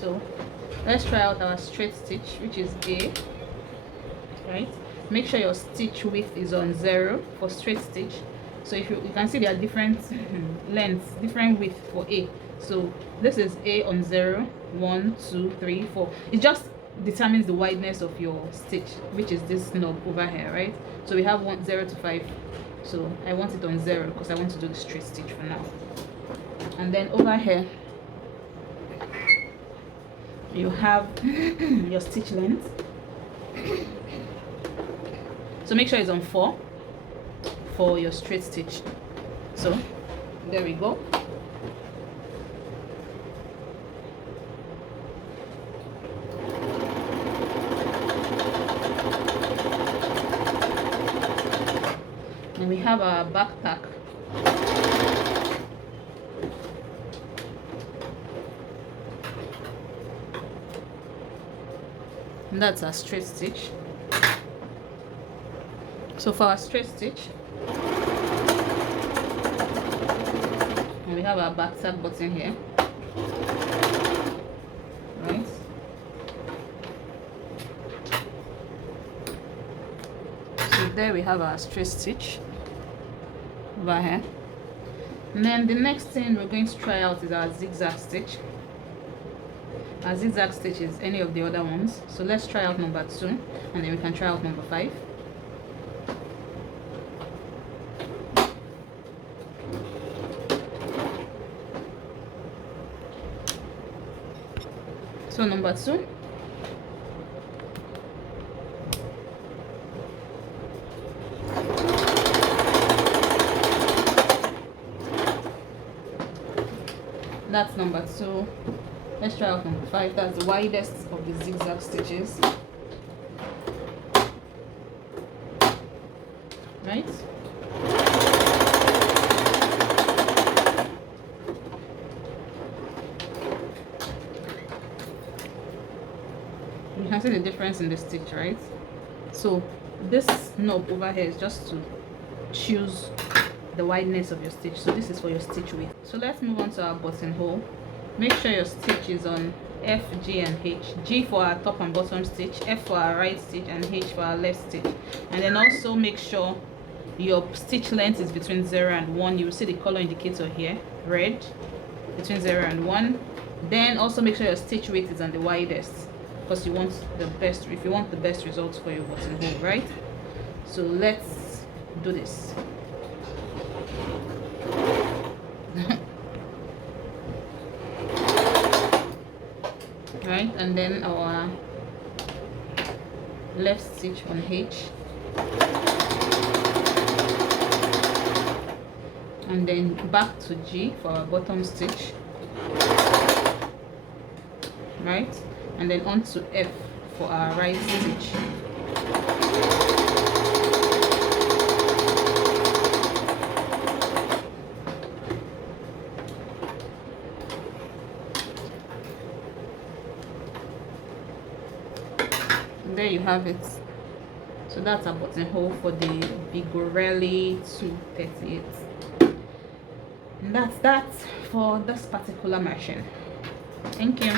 So let's try out our straight stitch, which is A. Right, make sure your stitch width is on 0 for straight stitch. So if you can see there are different lengths, different width for A. So this is A on 0, 1, 2, 3, 4. It just determines the wideness of your stitch, which is this knob over here, right? So we have 0 to 5. So I want it on 0 because I want to do the straight stitch for now. And then over here you have your stitch length. So make sure it's on 4 for your straight stitch. So there we go. And we have our back tack. And that's our straight stitch. So for our straight stitch, and we have our back tack button here, right? So there we have our straight stitch over here. And then the next thing we're going to try out is our zigzag stitch. Our zigzag stitch is any of the other ones. So let's try out number 2, and then we can try out number 5. So number 2, that's number 2. Let's try out number 5. That's the widest of the zigzag stitches, right? You can see the difference in the stitch, right? So this knob over here is just to choose the wideness of your stitch. So this is for your stitch width. So let's move on to our buttonhole. Make sure your stitch is on F, G and H. G for our top and bottom stitch, F for our right stitch, and H for our left stitch. And then also make sure your stitch length is between 0 and 1. You will see the color indicator here, red, between 0 and 1. Then also make sure your stitch width is on the widest, because you want the best, if you want the best results for your buttonhole, right? So let's do this. Right, and then our left stitch on H, and then back to G for our bottom stitch, right, and then on to F for our right stitch. There you have it. So that's a buttonhole for the Vigorelli 238. And that's that for this particular machine. Thank you.